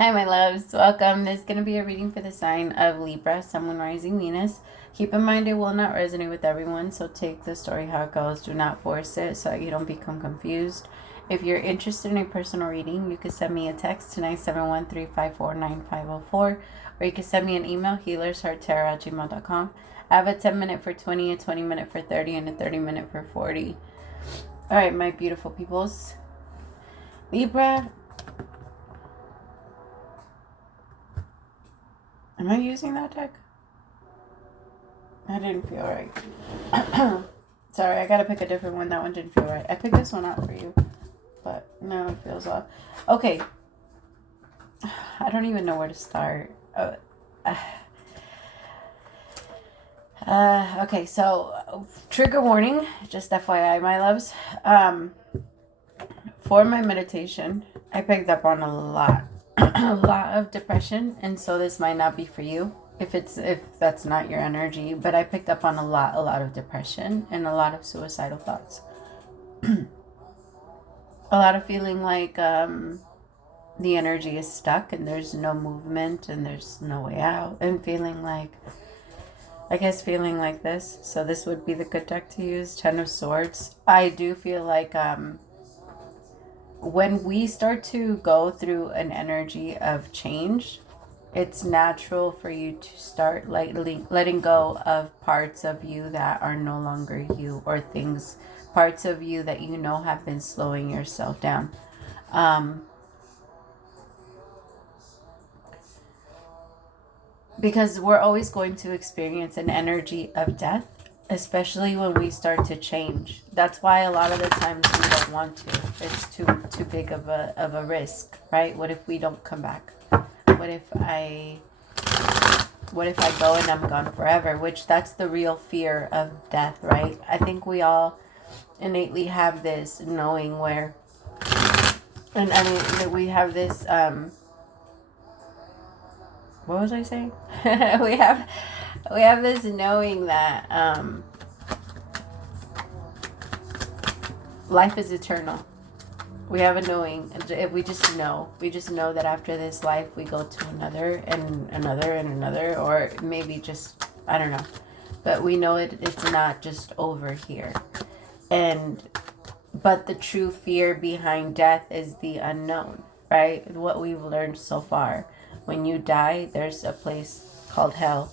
Hi, my loves. Welcome. This is going to be a reading for the sign of Libra, Sun, Moon, Rising, Venus. Keep in mind it will not resonate with everyone, so take the story how it goes. Do not force it so that you don't become confused. If you're interested in a personal reading, you can send me a text to 971-354-9504, or you can send me an email, HealersHeartTarot@gmail.com. I have a 10-minute for 20, a 20-minute for 30, and a 30-minute for 40. All right, my beautiful peoples. Libra. Am I using that deck? I didn't feel right. Sorry, I gotta pick a different one. That one didn't feel right. I picked this one out for you, but no, it feels off. Okay. I don't even know where to start. Okay, so trigger warning, just FYI, my loves. For my meditation, I picked up on a lot of depression, and so this might not be for you if that's not your energy, but I picked up on a lot of depression and a lot of suicidal thoughts. A lot of feeling like the energy is stuck and there's no movement and there's no way out, and feeling like this. So this would be the good deck to use. 10 of Swords. I do feel like when we start to go through an energy of change, it's natural for you to start letting go of parts of you that are no longer you, or parts of you that you know have been slowing yourself down. Because we're always going to experience an energy of death, especially when we start to change. That's why a lot of the times we don't want to. It's too big of a risk, right? What if we don't come back? What if I go and I'm gone forever? Which that's the real fear of death, right? I think we all innately have this knowing where, and I mean that we have this what was I saying? we have this knowing that life is eternal. We have a knowing. We just know that after this life we go to another and another and another, or maybe just, I don't know. But we know it's not just over here. But the true fear behind death is the unknown, right? What we've learned so far. When you die, there's a place called hell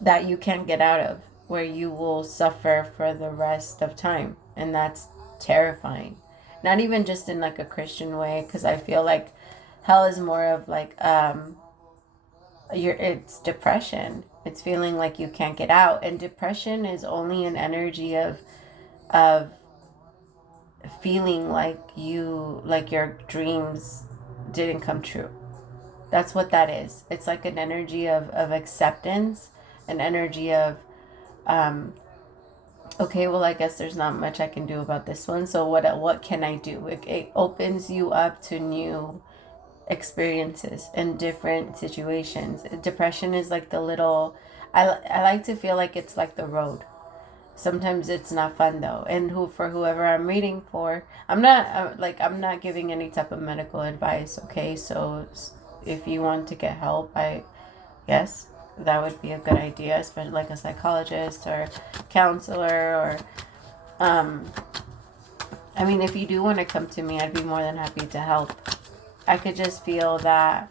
that you can't get out of, where you will suffer for the rest of time. And that's terrifying. Not even just in like a Christian way, because I feel like hell is more of like it's depression. It's feeling like you can't get out, and depression is only an energy of feeling like your dreams didn't come true. That's what that is. It's like an energy of acceptance, an energy of okay, well, I guess there's not much I can do about this one. So what can I do? It opens you up to new experiences and different situations. Depression is like the little, I like to feel like it's like the road. Sometimes it's not fun though. And for whoever I'm reading for, I'm not giving any type of medical advice, okay? So if you want to get help, yes, that would be a good idea, especially like a psychologist or counselor, or I mean, if you do want to come to me, I'd be more than happy to help. I could just feel that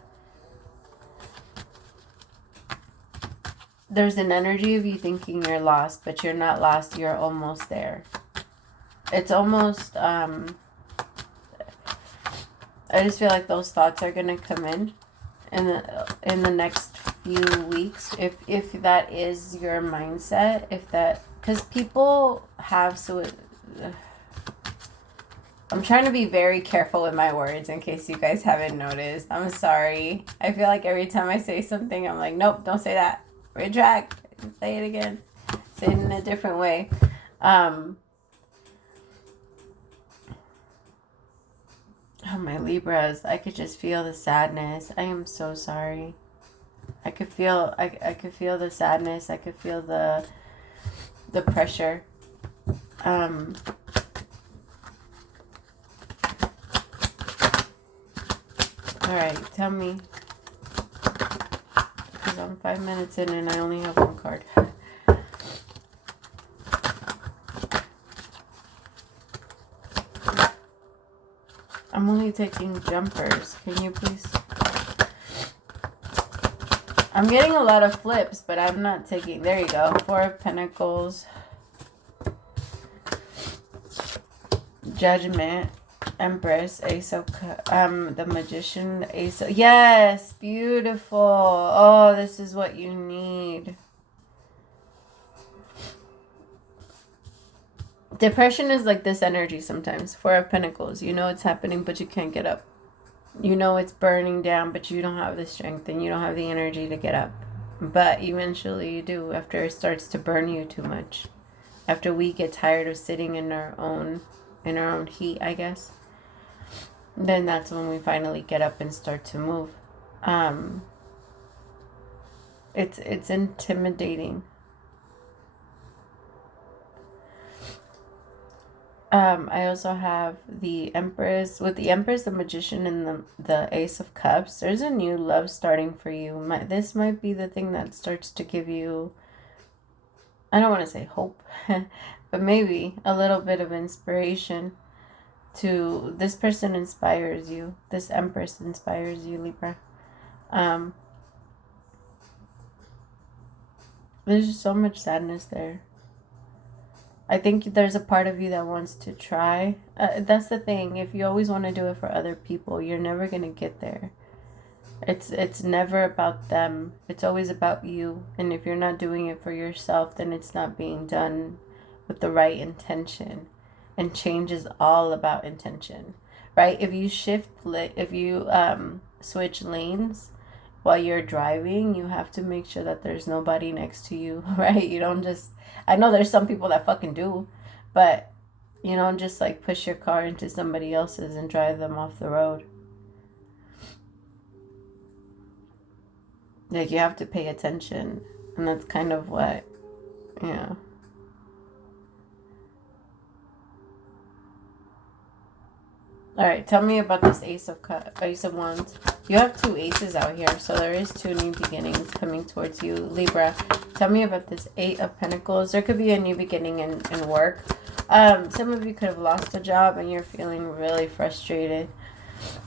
there's an energy of you thinking you're lost, but you're not lost, you're almost there. It's almost I just feel like those thoughts are gonna come in the next few weeks, if that is your mindset, because people have, I'm trying to be very careful with my words in case you guys haven't noticed. I'm sorry. I feel like every time I say something, I'm like, nope, don't say that. Retract. Say it again. Say it in a different way. Oh, my Libras, I could just feel the sadness. I am so sorry. I could feel the sadness. I could feel the pressure. Alright, tell me. Because I'm 5 minutes in and I only have one card. I'm only taking jumpers. Can you please? I'm getting a lot of flips, but I'm not taking... There you go. 4 of Pentacles. Judgment. Empress. Ace of... the Magician. Ace of... Yes! Beautiful. Oh, this is what you need. Depression is like this energy sometimes. 4 of Pentacles. You know it's happening, but you can't get up. You know it's burning down, but you don't have the strength and you don't have the energy to get up. But eventually you do after it starts to burn you too much. After we get tired of sitting in our own heat, I guess. Then that's when we finally get up and start to move. It's intimidating. I also have the Empress. With the Empress, the Magician, and the Ace of Cups, there's a new love starting for you. This might be the thing that starts to give you, I don't want to say hope, but maybe a little bit of inspiration. This person inspires you. This Empress inspires you, Libra. There's just so much sadness there. I think there's a part of you that wants to try. That's the thing. If you always want to do it for other people, you're never going to get there. It's never about them. It's always about you. And if you're not doing it for yourself, then it's not being done with the right intention. And change is all about intention, right? If you switch lanes while you're driving, you have to make sure that there's nobody next to you, right? You don't just... I know there's some people that fucking do, but you don't just like push your car into somebody else's and drive them off the road. Like, you have to pay attention, and that's kind of what, you know. All right, tell me about this Ace of Wands. You have 2 aces out here, so there is 2 new beginnings coming towards you, Libra. Tell me about this 8 of Pentacles. There could be a new beginning in work. Some of you could have lost a job and you're feeling really frustrated.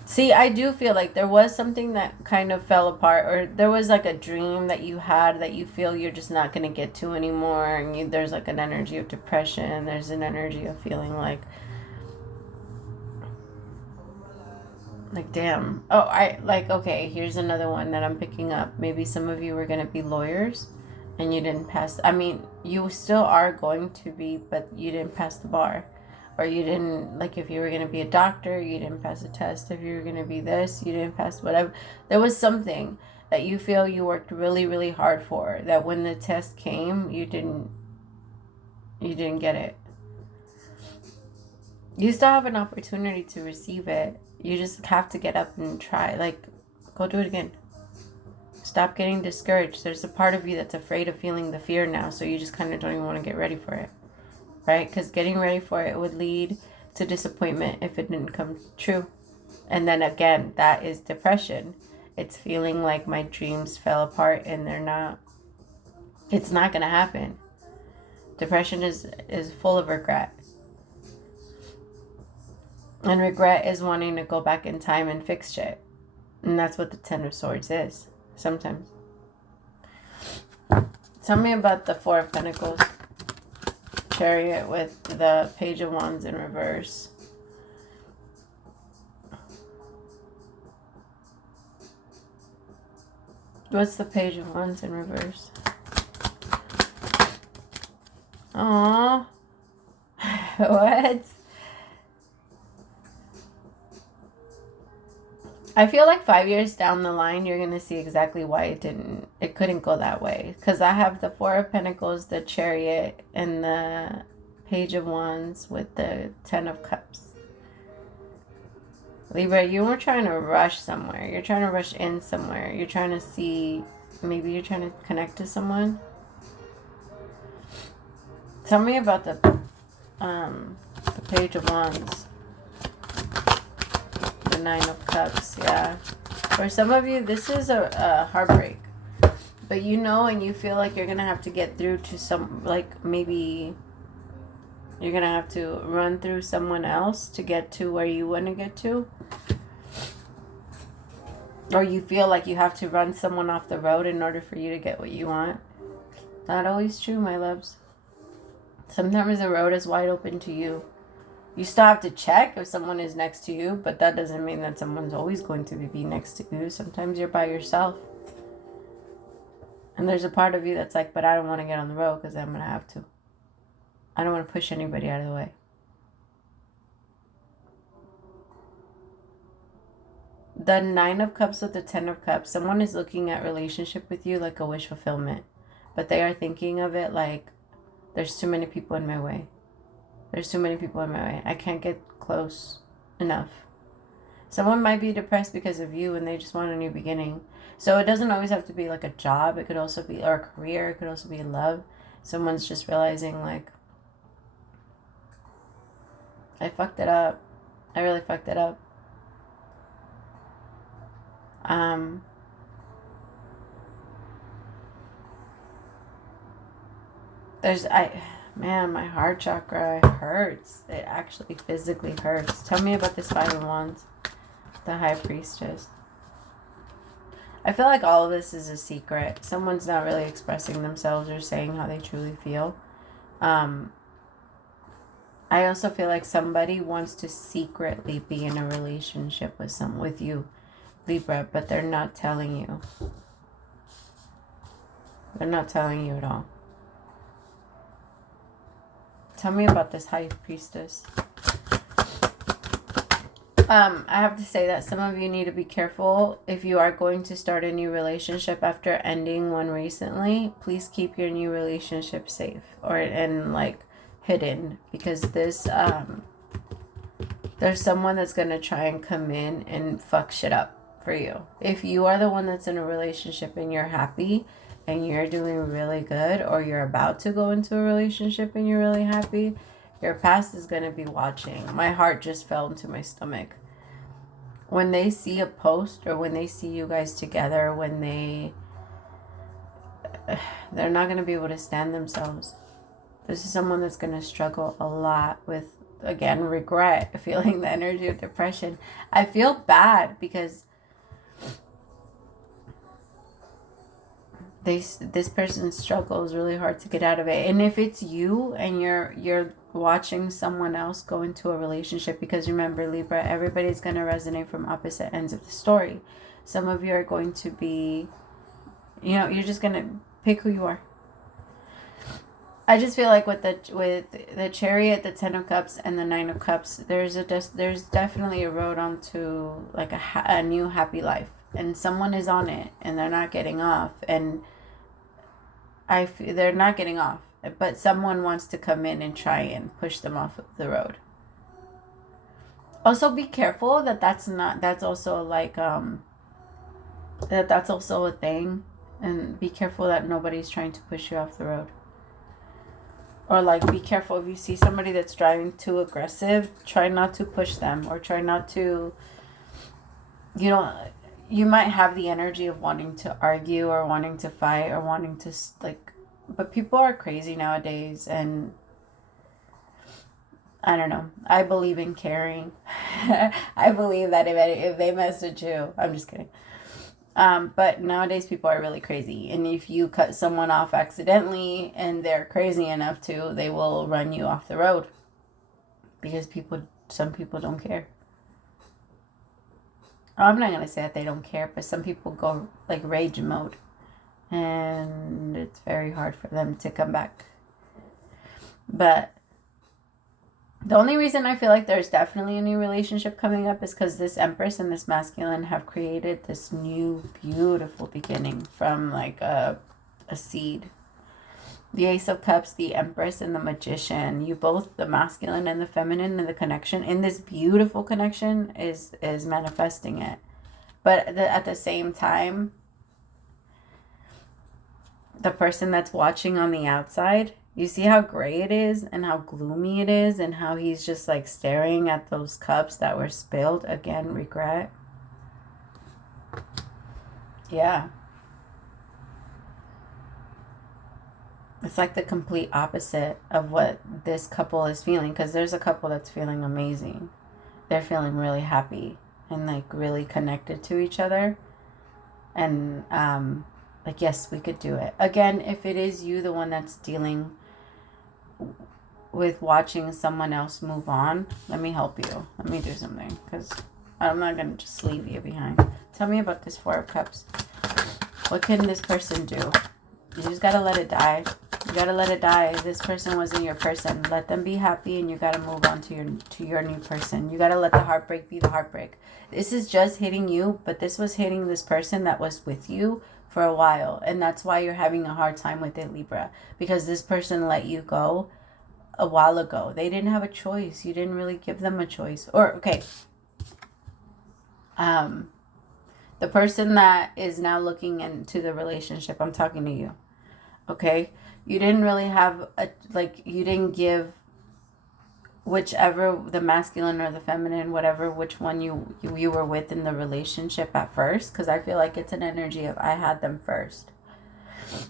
See, I do feel like there was something that kind of fell apart, or there was like a dream that you had that you feel you're just not going to get to anymore. And there's like an energy of depression. There's an energy of feeling like damn. Oh, okay, here's another one that I'm picking up. Maybe some of you were going to be lawyers and you didn't pass. I mean, you still are going to be, but you didn't pass the bar. Or you didn't, like, if you were going to be a doctor, you didn't pass a test. If you were going to be this, you didn't pass whatever. There was something that you feel you worked really, really hard for, that when the test came, you didn't get it. You still have an opportunity to receive it. You just have to get up and try. Like, go do it again. Stop getting discouraged. There's a part of you that's afraid of feeling the fear now, so you just kind of don't even want to get ready for it. Right? Because getting ready for it would lead to disappointment if it didn't come true. And then again, that is depression. It's feeling like my dreams fell apart and they're not. It's not going to happen. Depression is full of regret. And regret is wanting to go back in time and fix shit. And that's what the 10 of Swords is. Sometimes. Tell me about the 4 of Pentacles. Chariot with the Page of Wands in reverse. What's the Page of Wands in reverse? Aww. What? I feel like 5 years down the line, you're going to see exactly why it couldn't go that way. Because I have the 4 of Pentacles, the Chariot, and the Page of Wands with the 10 of Cups. Libra, you were trying to rush somewhere. You're trying to rush in somewhere. You're trying to see, maybe you're trying to connect to someone. Tell me about the Page of Wands. The 9 of Cups, yeah. For some of you, this is a heartbreak. But you know, and you feel like you're going to have to get through to some, like maybe you're going to have to run through someone else to get to where you want to get to. Or you feel like you have to run someone off the road in order for you to get what you want. Not always true, my loves. Sometimes the road is wide open to you. You still have to check if someone is next to you, but that doesn't mean that someone's always going to be next to you. Sometimes you're by yourself. And there's a part of you that's like, but I don't want to get on the road because I'm going to have to. I don't want to push anybody out of the way. The 9 of Cups with the 10 of Cups. Someone is looking at relationship with you like a wish fulfillment. But they are thinking of it like, there's too many people in my way. There's too many people in my way. I can't get close enough. Someone might be depressed because of you and they just want a new beginning. So it doesn't always have to be like a job. It could also be, or a career. It could also be love. Someone's just realizing like, I fucked it up. I really fucked it up. Man, my heart chakra hurts. It actually physically hurts. Tell me about this 5 of Wands, the High Priestess. I feel like all of this is a secret. Someone's not really expressing themselves or saying how they truly feel. I also feel like somebody wants to secretly be in a relationship with you, Libra, but they're not telling you. They're not telling you at all. Tell me about this High Priestess. I have to say that some of you need to be careful if you are going to start a new relationship after ending one recently. Please keep your new relationship safe and like hidden, because this there's someone that's gonna try and come in and fuck shit up for you. If you are the one that's in a relationship and you're happy and you're doing really good, or you're about to go into a relationship and you're really happy, your past is going to be watching. My heart just fell into my stomach. When they see a post or when they see you guys together, they're not going to be able to stand themselves. This is someone that's going to struggle a lot with, again, regret, feeling the energy of depression. I feel bad because this person struggles really hard to get out of it. And if it's you and you're watching someone else go into a relationship, because remember, Libra, everybody's going to resonate from opposite ends of the story. Some of you are going to be, you're just going to pick who you are. I just feel like with the Chariot, the 10 of Cups, and the 9 of Cups, there's definitely a road onto like a new happy life, and someone is on it and they're not getting off, and they're not getting off, but someone wants to come in and try and push them off of the road. Also, be careful that's also like that's also a thing, and be careful that nobody's trying to push you off the road. Or like, be careful if you see somebody that's driving too aggressive, try not to push them, or try not to, you might have the energy of wanting to argue or wanting to fight or wanting to but people are crazy nowadays, and I don't know. I believe in caring. I believe that if they message you, I'm just kidding. But nowadays people are really crazy, and if you cut someone off accidentally and they're crazy enough to, they will run you off the road, because some people don't care. I'm not gonna say that they don't care, but some people go like rage mode, and it's very hard for them to come back. But the only reason I feel like there's definitely a new relationship coming up is because this Empress and this masculine have created this new beautiful beginning from like a seed. The Ace of Cups, the Empress, and the Magician. You both, the masculine and the feminine, and the connection in this beautiful connection is manifesting it. But at the same time, the person that's watching on the outside, you see how gray it is and how gloomy it is, and how he's just like staring at those cups that were spilled. Again, regret. Yeah. It's like the complete opposite of what this couple is feeling, because there's a couple that's feeling amazing. They're feeling really happy and like really connected to each other. And like, yes, we could do it. Again, if it is you, the one that's dealing with watching someone else move on, let me help you. Let me do something, because I'm not going to just leave you behind. Tell me about this Four of Cups. What can this person do? You just got to let it die. You got to let it die. This person wasn't your person. Let them be happy, and you got to move on to your new person. You got to let the heartbreak be the heartbreak. This is just hitting you, but this was hitting this person that was with you for a while. And that's why you're having a hard time with it, Libra. Because this person let you go a while ago. They didn't have a choice. You didn't really give them a choice. Or, okay. The person that is now looking into the relationship, I'm talking to you. Okay? You didn't really have you didn't give whichever, the masculine or the feminine, whatever, which one you were with in the relationship at first, because I feel like it's an energy of I had them first.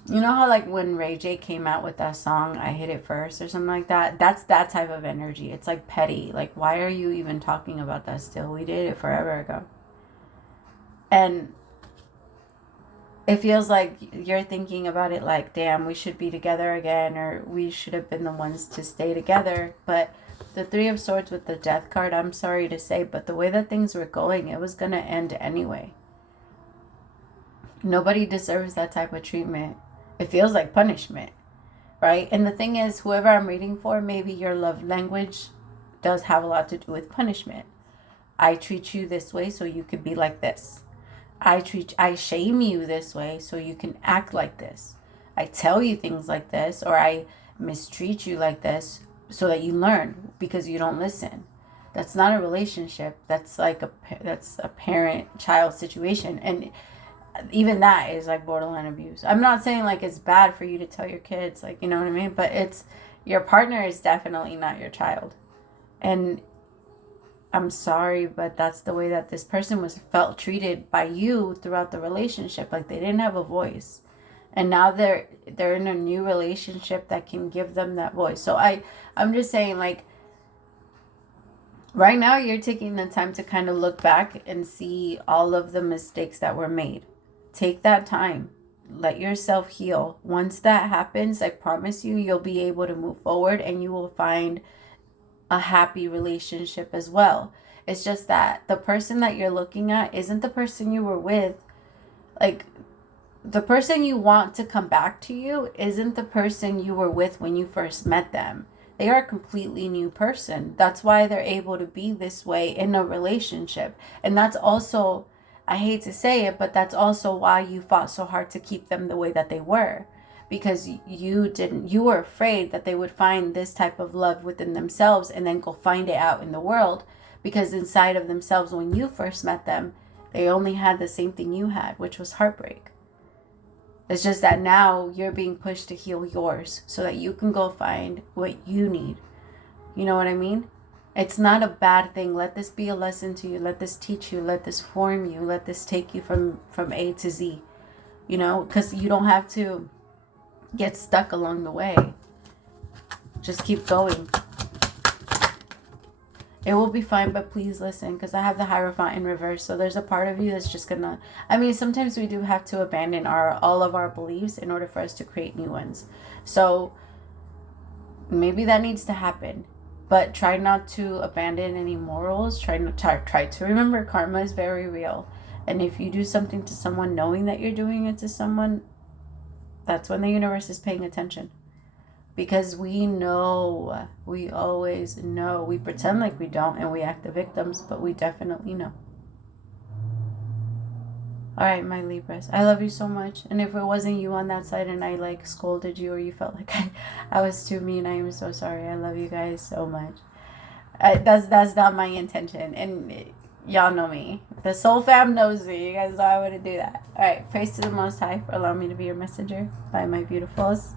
You know how like when Ray J came out with that song, I Hit It First or something like that? That's that type of energy. It's like petty. Like, why are you even talking about that still? We did it forever ago. And it feels like you're thinking about it like, damn, we should be together again, or we should have been the ones to stay together. But the Three of Swords with the Death card, I'm sorry to say, but the way that things were going, it was going to end anyway. Nobody deserves that type of treatment. It feels like punishment, right? And the thing is, whoever I'm reading for, maybe your love language does have a lot to do with punishment. I treat you this way so you could be like this. I shame you this way so you can act like this. I tell you things like this, or I mistreat you like this so that you learn, because you don't listen. That's not a relationship. That's like that's a parent-child situation. And even that is like borderline abuse. I'm not saying like it's bad for you to tell your kids, like, you know what I mean? But it's, your partner is definitely not your child. And I'm sorry, but that's the way that this person felt treated by you throughout the relationship. Like, they didn't have a voice. And now they're in a new relationship that can give them that voice. So I'm just saying, like, right now you're taking the time to kind of look back and see all of the mistakes that were made. Take that time. Let yourself heal. Once that happens, I promise you, you'll be able to move forward, and you will find a happy relationship as well. It's just that the person that you're looking at isn't the person you were with. Like, the person you want to come back to you isn't the person you were with when you first met them. They are a completely new person. That's why they're able to be this way in a relationship. And that's also, I hate to say it, but that's also why you fought so hard to keep them the way that they were. Because you were afraid that they would find this type of love within themselves and then go find it out in the world. Because inside of themselves, when you first met them, they only had the same thing you had, which was heartbreak. It's just that now you're being pushed to heal yours so that you can go find what you need. You know what I mean? It's not a bad thing. Let this be a lesson to you. Let this teach you. Let this form you. Let this take you from A to Z. You know, because you don't have to get stuck along the way. Just keep going. It will be fine, but please listen, because I have the Hierophant in reverse. So there's a part of you that's just gonna, I mean, sometimes we do have to abandon all of our beliefs in order for us to create new ones. So maybe that needs to happen, but try not to abandon any morals. Try to remember karma is very real. And if you do something to someone knowing that you're doing it to someone, that's when the universe is paying attention. Because we know, we always know. We pretend like we don't, and we act the victims, but we definitely know. All right, my Libras, I love you so much. And if it wasn't you on that side and I like scolded you, or you felt like I was too mean, I am so sorry. I love you guys so much. That's not my intention. And y'all know me. The soul fam knows me. You guys know I wouldn't do that. All right, praise to the Most High for allowing me to be your messenger. Bye, my beautifuls.